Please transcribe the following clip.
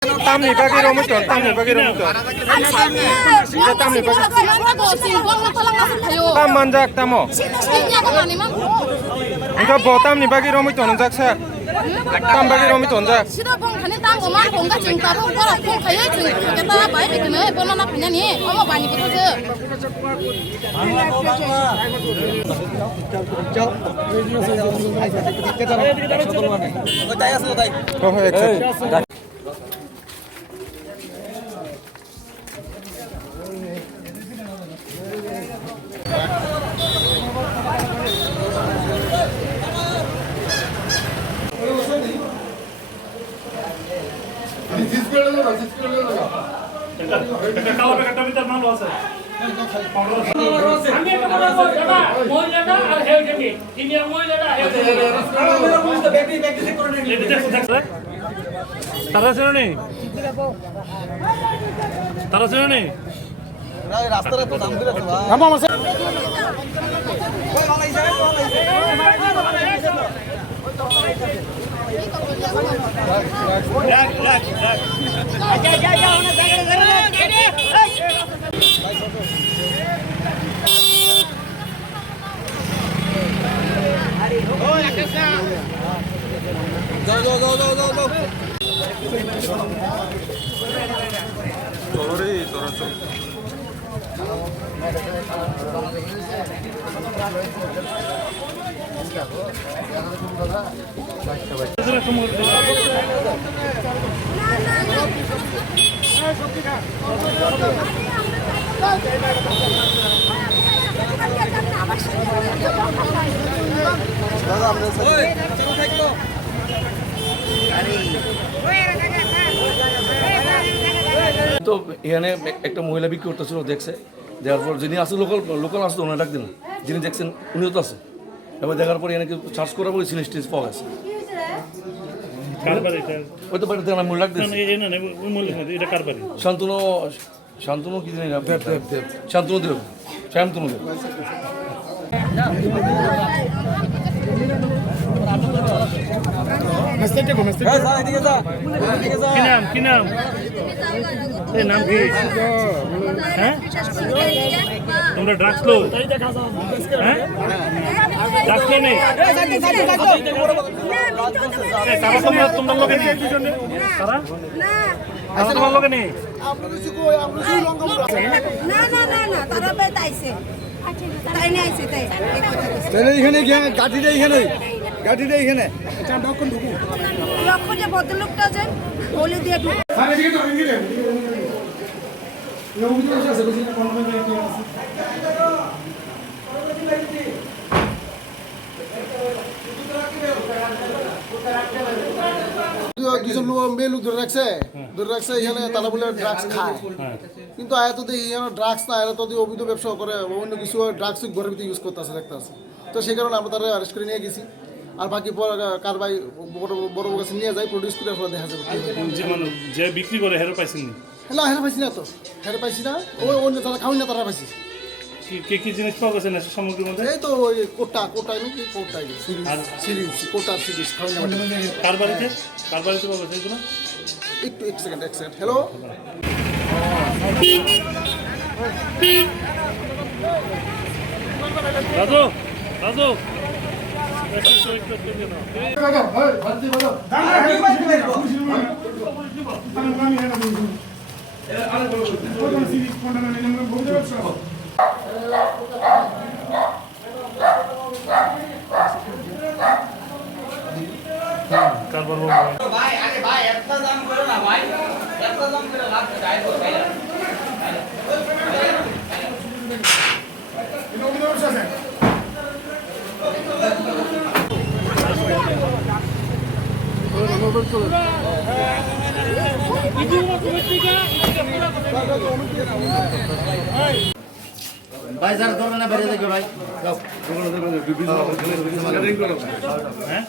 Tamni bagi romuton, tamni bagi romuton. Tamni bagi. Tam manjak tamo. Engkau bawa tamni bagi romuton onjak sa. Tam bagi romuton onjak. Sida bong khani tam oma bongga jingta bong pora khong khaye jing kita bai bikne bonana phanya ni omo bani ko je Oh, exactly. তারা ছিল নেই তারা ছিল নেই রাস্তাটা তো দাম করে তো এখানে একটা মহিলা বিক্রি করতেছিল দেখছে দেওয়ার পর যিনি আছে লোকাল আসতো ওনার ডাক দিন যিনি দেখছেন উনিও তো আছে এবার দেখার পর এখানে সার্চ করার পরে সিলিং স্টেজ পাওয়া গেছে ওই তো বাড়িতে আমি ডাক দিচ্ছি শান্তনু শান্তনু কি জানি শান্তনু দেব শান্তনু দেব কি নাম এই নাম কি হ্যাঁ তোমরা ড্রাগস লো হ্যাঁ ড্রাগস লো নেই তারা তোমার লোকে নেই তারা তোমার লোকে নেই লক্ষ্য যে ভদ্রলোকটা আছেন বলে দিয়ে কিছু মেয়ে লোক ধরে রাখছে এখানে তারা বলে ড্রাগস খায় কিন্তু আয়া তো দেখি এখানে ড্রাগস না এরা তো অবৈধ ব্যবসা করে অন্য কিছু ড্রাগস ঘরের ভিতরে ইউজ করতেছে দেখতে আছে তো সেই কারণে আমরা তারা অ্যারেস্ট করে নিয়ে গেছি আর বাকি কারবাই বড় কাছে নিয়ে যাই প্রডিউস করে আপনারা দেখা যাবে যে বিক্রি করে হেরো পাইছেন না হেরে পাইছি না তো হেরে পাইছি না ওই অন্য তারা খাওয়াই না তারা পাইছি কি জিনিস পাওয়া গেছে নেশা সামগ্রীর মধ্যে এই তো ওই কোটা নাকি কোটাই সিরিজ কোটা সিরিজ খাওয়াই না কার বাড়িতে পাওয়া গেছে এগুলো একটু এক সেকেন্ড হ্যালো রাজু রাজু ভাই আরে ভাই একটা দাম করো না ভাই একটা দাম করে লাভ যায় তো তাই না ভাই যারা ধরবে না বেরিয়ে দেখবে ভাই হ্যাঁ